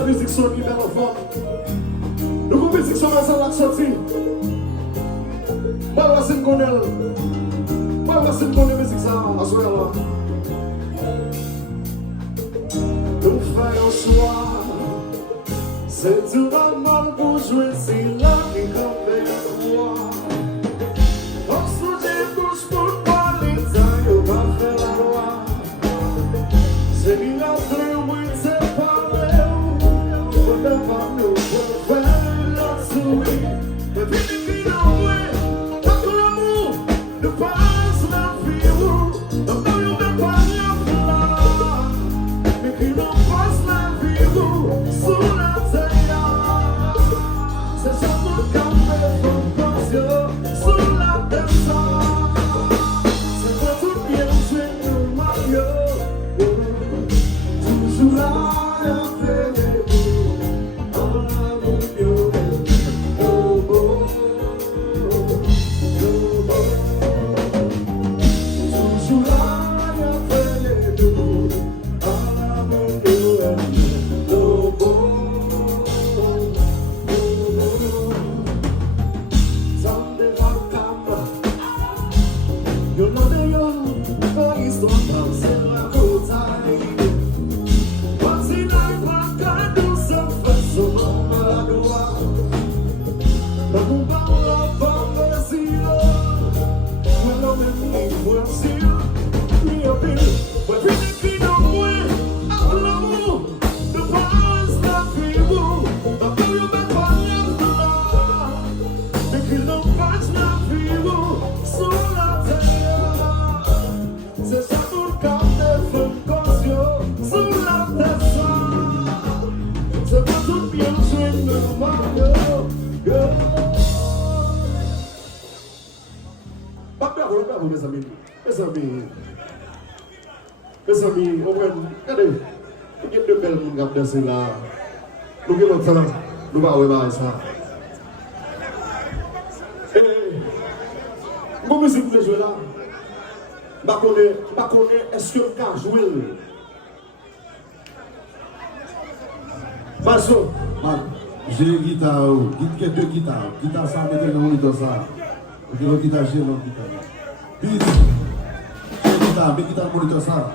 sa musique son qui met l'enfant. Nous avons musique son ensemble à sortir. Moi, je connais. Moi, je connais musique ça à ce moment-là. Nous faisons un soir. C'est tout normal pour jouer si la vie comme des rois. On se débouche pour parler, ça y va faire la loi. C'est l'île à deux, oui, c'est parler. On ne va nous faire la souris. Mais puis qui l'envoie, tant que l'amour ne passe la vie. Tant que l'on ne pas rien là. Mais qui n'en passe la vie sous la terre. C'est ça mon café, mon passion, sous la terre. C'est pas tout bien, j'ai le maillot. Toujours là, y'a fait des bouts. Ah, mon Dieu, Nouvo, Nouvo. Toujours là, y'a fait des bouts. Ah, mon Dieu, Nouvo. Mes amis, regardez, il y a de belles gens qui ont dansé là. Nous avons le temps, nous allons voir ça. Et, comment musique vous jouez là? Je connais, est-ce que vous pouvez jouer? Basso. J'ai une guitare, deux guitares. Guitare ça, mettez dans le moniteur ça. J'ai une guitare, j'ai une guitare. Puis, j'ai une guitare, moniteur ça.